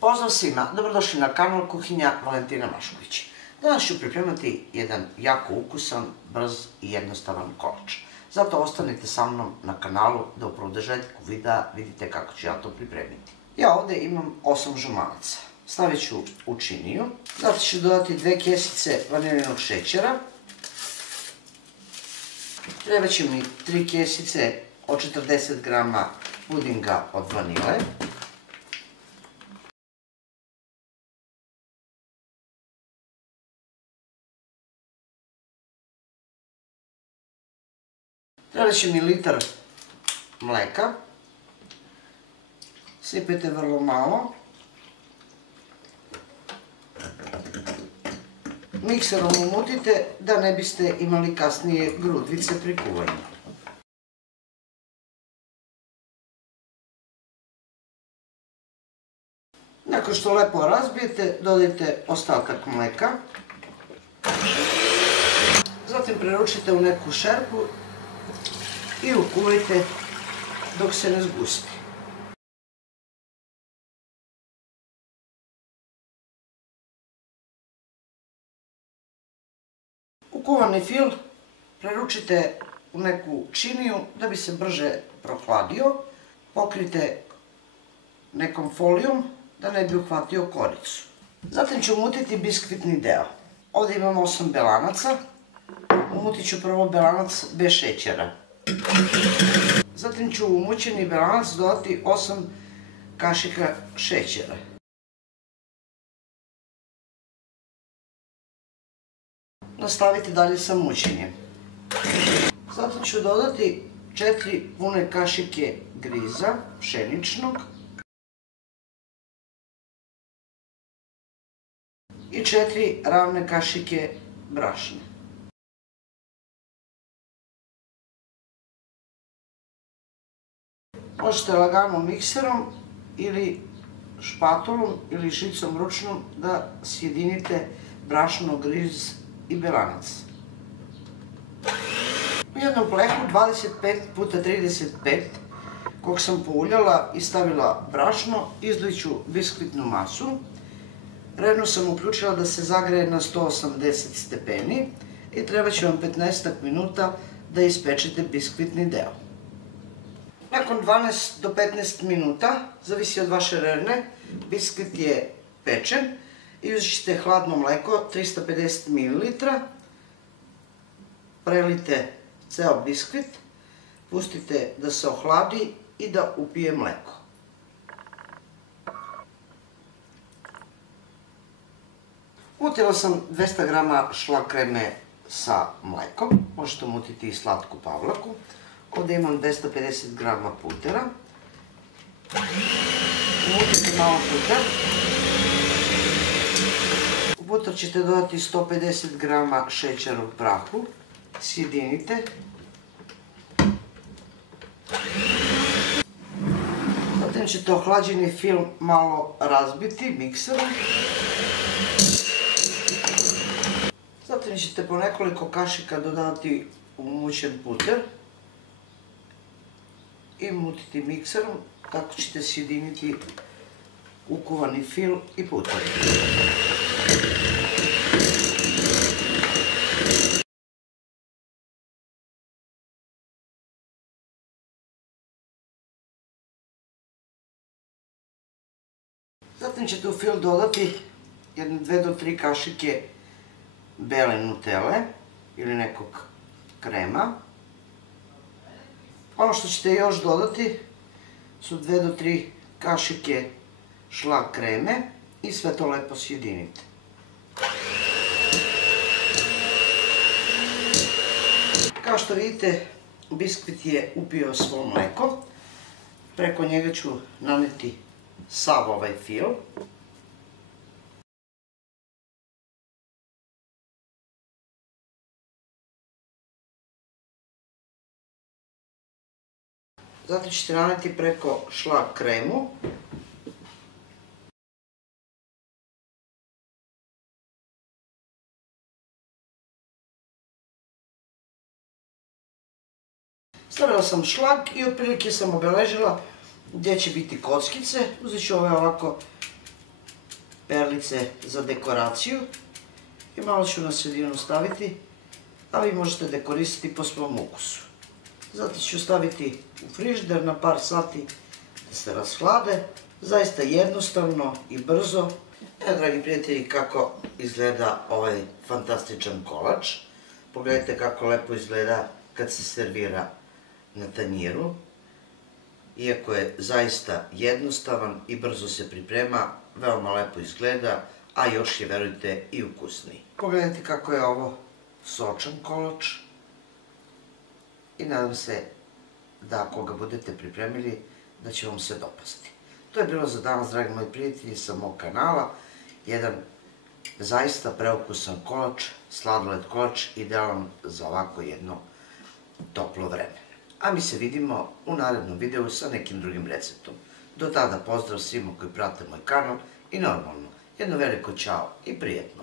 Pozdrav svima, dobrodošli na kanal Kuhinja Valentina Mašković. Danas ću pripremati jedan jako ukusan, brz i jednostavan kolač. Zato ostanite sa mnom na kanalu da u produžetku videa vidite kako ću ja to pripremiti. Ja ovdje imam 8 žumanaca. Stavit ću u činiju, zatim ću dodati 2 kesice vaniljinog šećera. Treba će mi 3 kesice od 40 grama pudinga od vanile. Treba će mi litar mleka. Sipajte vrlo malo. Mikserom umutite da ne biste imali kasnije grudvice pri kuvanju. Nakon što lepo razbijete, dodajte ostatak mleka. Zatim preručite u neku šerpu i ukuvajte dok se ne zgusti. Ukuvani fil preručite u neku činiju da bi se brže prohladio. Pokrijte nekom folijom da ne bi uhvatio koricu. Zatim ću umutiti biskvitni deo. Ovdje imam 8 belanaca. Umutit ću prvo belanac bez šećera. Zatim ću u umućeni belanac dodati 8 kašika šećera. Nastavite dalje sa mućenjem. Zatim ću dodati 4 pune kašike griza pšeničnog i 4 ravne kašike brašna. Možete lagano mikserom ili špatulom ili žicom ručnom da sjedinite brašno, griz i belanac. U jednom plehu 25x35 kog sam pouljala i stavila brašno, izlit ću biskvitnu masu. Redno sam uključila da se zagreje na 180 stepeni i treba će vam 15 minuta da ispečete biskvitni deo. Nakon 12 do 15 minuta, zavisi od vaše rerne, biskvit je pečen i uzet ćete hladno mleko 350 ml, prelite ceo biskvit, pustite da se ohladi i da upije mleko. Umutila sam 200 g šlag kreme sa mlekom, možete umutiti i slatku pavlaku. Ovdje imam 250 g putera. Umutite malo puter. U puter ćete dodati 150 g šećera u prahu. Sjedinite. Zatim ćete ohlađeni fil malo razbiti mikserom. Zatim ćete po nekoliko kašika dodati umućen puter i umutiti mikserom, tako ćete sjediniti ukuvani fil i puter. Zatim ćete u fil dodati 2 do 3 kašike bele nutele ili nekog krema. Ono što ćete još dodati su 2 do 3 kašike šlag kreme i sve to lepo sjedinite. Kao što vidite, biskvit je upio svo mleko. Preko njega ću naneti sav ovaj fil. Zatim ćete naneti preko šlag kremu. Stavila sam šlag i otprilike sam obeležila gdje će biti kockice. Uzet ću ove ovako perlice za dekoraciju i malo ću na sredinu staviti, a vi možete dekorisati po svom ukusu. Zatim ću staviti u frižider na par sati da se rashlade. Zaista jednostavno i brzo. Evo, dragi prijatelji, kako izgleda ovaj fantastičan kolač. Pogledajte kako lepo izgleda kad se servira na tanjiru. Iako je zaista jednostavan i brzo se priprema, veoma lepo izgleda, a još je, verujte, i ukusniji. Pogledajte kako je ovo sočan kolač i nadam se da ako ga budete pripremili, da će vam se dopasti. To je bilo za danas, dragi moji prijatelji, sa mog kanala. Jedan zaista preukusan kolač, sladoled kolač, idealan za ovako jedno toplo vreme. A mi se vidimo u narednom videu sa nekim drugim receptom. Do tada pozdrav svima koji prate moj kanal i normalno, jedno veliko ćao i prijetno.